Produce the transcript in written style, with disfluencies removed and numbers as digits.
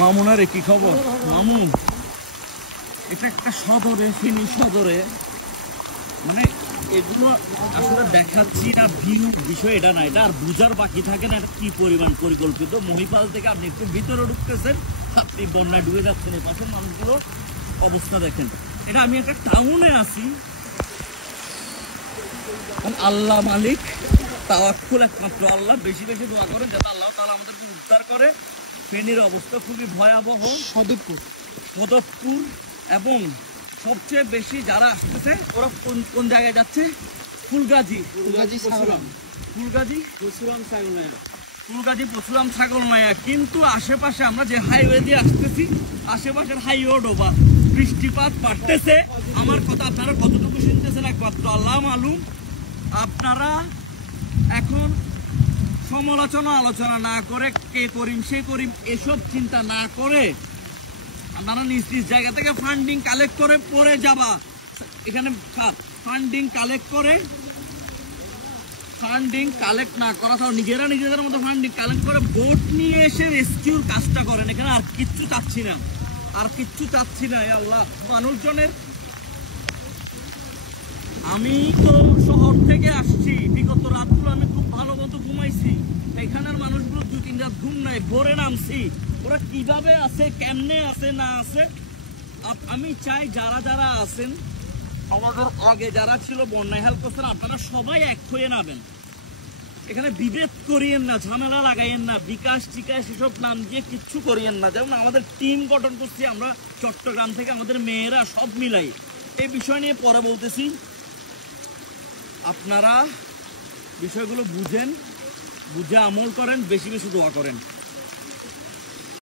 মামুনার কি খবর? মামু এটা একটা সদরে, ফেনী সদরে, মানে এগুলো আসলে দেখাচ্ছি না ভিউ বিষয় এটা না, এটা আর বুঝার বাকি থাকে না। এটা কি পরিমাণ পরিকল্পিত। মহিপাল থেকে আপনি একটু ভিতরে ঢুকতেছেন, আপনি বন্যায় ডুবে যাচ্ছেন। এই পাশের মানুষগুলো অবস্থা দেখেন। এটা আমি একটা টাউনে আছি, আল্লাহ মালিক, তাওয়াক্কুল একমাত্র আল্লাহ। বেশি বেশি দোয়া করেন যাতে আল্লাহ তাআলা আমাদেরকে উদ্ধার করে। ফেনীর অবস্থা খুবই ভয়াবহ। সদরপুর এবং সবচেয়ে বেশি যারা আসতেছে ওরা কোন জায়গায় যাচ্ছে? ফুলগাজী পরশুরাম ছাগলনাইয়া। কিন্তু আশেপাশে আমরা যে হাইওয়ে দিয়ে আসতেছি, আশেপাশের হাইওয়ে ডোবা, বৃষ্টিপাত বাড়তেছে। আমার কথা আপনারা কতটুকু শুনতেছেন একমাত্র আল্লাহ মালুম। আপনারা এখন আলোচনা না করে, কে করিম সে করিম এসব চিন্তা না করে আপনারা নিজ নিজ জায়গা থেকে ফান্ডিং কালেক্ট করে পরে যাবা। এখানে ফান্ডিং কালেক্ট না করা, তাও নিজেরা নিজেদের মতো ফান্ডিং কালেক্ট করে বোট নিয়ে এসে রেস্কিউর কাজটা করেন। এখানে আর কিচ্ছু চাচ্ছি না। আল্লাহ মানুষজনের, আমি তো শহর থেকে আসছি, বিগত রাতগুলো আমি খুব ভালো মতো ঘুমাইছি। এখানের মানুষগুলো 2-3 রাত ঘুম নাই, ভোরে নামছি। ওরা কিভাবে আছে, কেমনে আছে না আছে, আমি চাই যারা যারা আছেন আমাদের আগে যারা ছিল বন্যায় হেল্প করছেন, আপনারা সবাই এক হয়ে নামেন। এখানে বিভেদ করিয়েন না, ঝামেলা লাগাইয়েন না, বিকাশ টিকাশ এসব নাম দিয়ে কিচ্ছু করিয়েন না। যেমন আমাদের টিম গঠন করছি আমরা চট্টগ্রাম থেকে, আমাদের মেয়েরা সব মিলাই। এই বিষয় নিয়ে পরে বলতেছি। আপনারা বিষয়গুলো বুঝেন, বুঝে আমল করেন, বেশি বেশি দোয়া করেন।